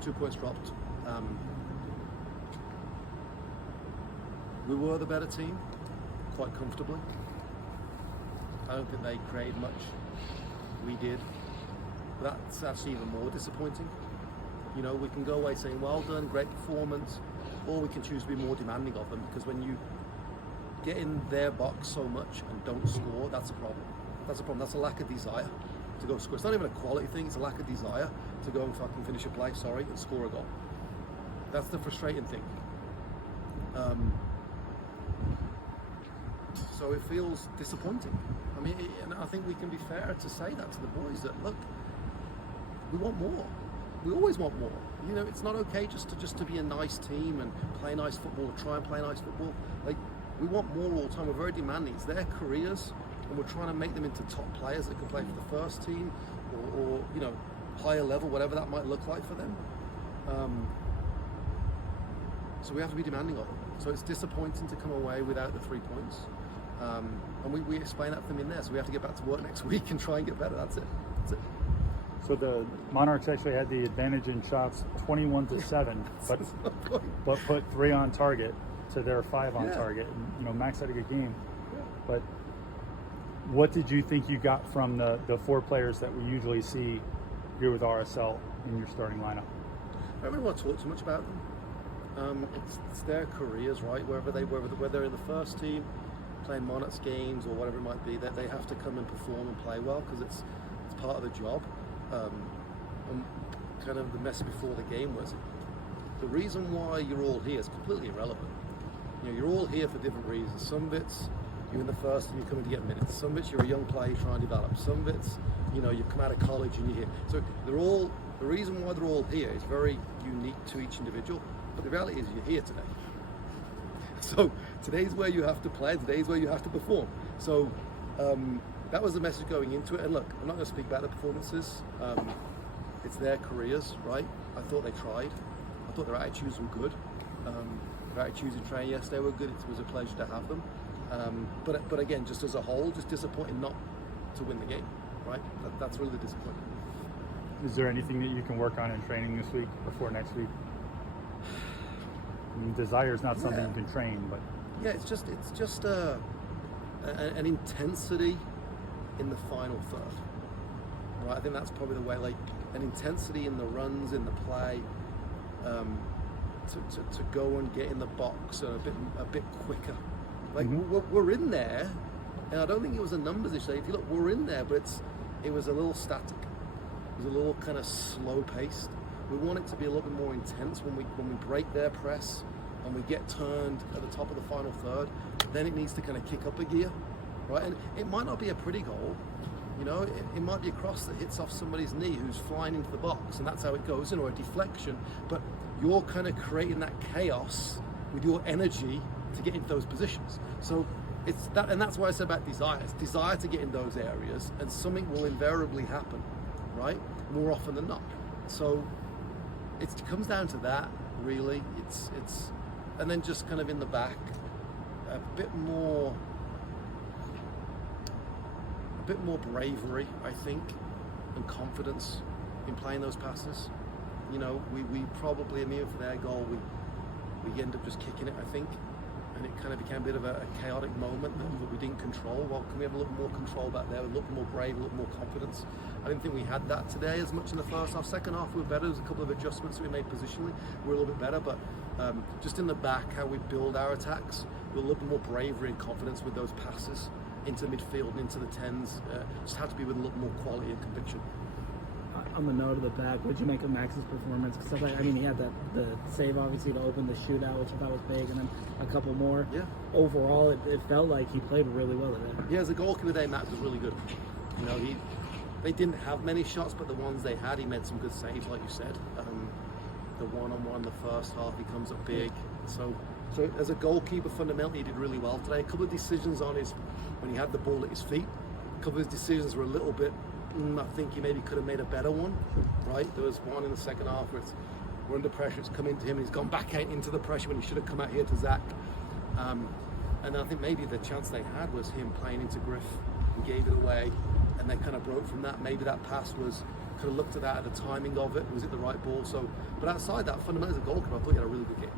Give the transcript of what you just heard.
2 points dropped. We were the better team, quite comfortably. I don't think they created much. We did. But that's actually even more disappointing. You know, we can go away saying, well done, great performance, or we can choose to be more demanding of them, because when you get in their box so much and don't score, that's a problem. That's a problem. That's a lack of desire to go score. It's not even a quality thing, it's a lack of desire to go and fucking finish a play, and score a goal. That's the frustrating thing. So it feels disappointing. I mean, and I think we can be fair to say that to the boys, that look, we want more. We always want more. You know, it's not okay just to be a nice team and play nice football, or try and play nice football. Like, we want more all the time. We're very demanding. It's their careers, and we're trying to make them into top players that can play for the first team, or you know, higher level, whatever that might look like for them. So we have to be demanding of them. So it's disappointing to come away without the 3 points. And we explain that to them in there. So we have to get back to work next week and try and get better. That's it. So the Monarchs actually had the advantage in shots 21-7, but put 3 on target to their 5 on target. And, you know, Max had a good game. Yeah. But what did you think you got from the 4 players that we usually see here with RSL in your starting lineup? I don't really want to talk too much about them. It's their careers, right? Whether they're in the first team, playing Monarchs games or whatever it might be, that they have to come and perform and play well, because it's part of the job. And kind of the message before the game was, the reason why you're all here is completely irrelevant. You know, you're all here for different reasons. Some of it's you're in the first and you're coming to get minutes. Some of it's you're a young player trying to develop. Some of it's, you know, you've come out of college and you're here. So the reason why they're all here is very unique to each individual. But the reality is you're here today. So today's where you have to play. Today's where you have to perform. So that was the message going into it. And look, I'm not going to speak about the performances. It's their careers, right? I thought they tried. I thought their attitudes were good. Their attitudes in training yesterday were good. It was a pleasure to have them. But again, just as a whole, just disappointing not to win the game, right? That's really disappointing. Is there anything that you can work on in training this week before next week? I mean, desire is not something you can train, but yeah, it's just an intensity in the final third, right? I think that's probably the way, like an intensity in the runs, in the play, to go and get in the box a bit quicker. Like we're in there, and I don't think it was a numbers issue. If you look, we're in there, but it was a little static. It was a little kind of slow paced. We want it to be a little bit more intense when we break their press and we get turned at the top of the final third. Then it needs to kind of kick up a gear, right? And it might not be a pretty goal, you know. It might be a cross that hits off somebody's knee who's flying into the box, and that's how it goes, or a deflection. But you're kind of creating that chaos with your energy to get into those positions. So it's that, and that's why I said about desire. It's desire to get in those areas, and something will invariably happen, right? More often than not. So it comes down to that, really. It's and then just kind of in the back, a bit more bravery, I think, and confidence in playing those passes. You know, we probably, I mean, for their goal, we end up just kicking it, I think, and it kind of became a bit of a chaotic moment that we didn't control. Well, can we have a little more control back there, a little more brave, a little more confidence? I didn't think we had that today as much in the first half. Second half we were better. There's a couple of adjustments that we made positionally. We're a little bit better, but just in the back, how we build our attacks, we're a little bit more bravery and confidence with those passes into the midfield and into the 10s. Just had to be with a little more quality and conviction. On the note of the back, what did you make of Max's performance? Because I mean, he had the save obviously to open the shootout, which I thought was big, and then a couple more. Yeah. Overall, it felt like he played really well today. Yeah, as a goalkeeper today, Max was really good. You know, they didn't have many shots, but the ones they had, he made some good saves, like you said. The one-on-one, the first half, he comes up big. So as a goalkeeper, fundamentally, he did really well today. A couple of decisions on his, when he had the ball at his feet, a couple of his decisions were a little bit, I think he maybe could have made a better one, right? There was one in the second half where we're under pressure, it's come into him, and he's gone back out into the pressure when he should have come out here to Zach. And I think maybe the chance they had was him playing into Griff and gave it away, and they kind of broke from that. Maybe that pass was could have looked at that, at the timing of it, was it the right ball? So, but outside that, fundamentally as a goalkeeper, I thought you had a really good game.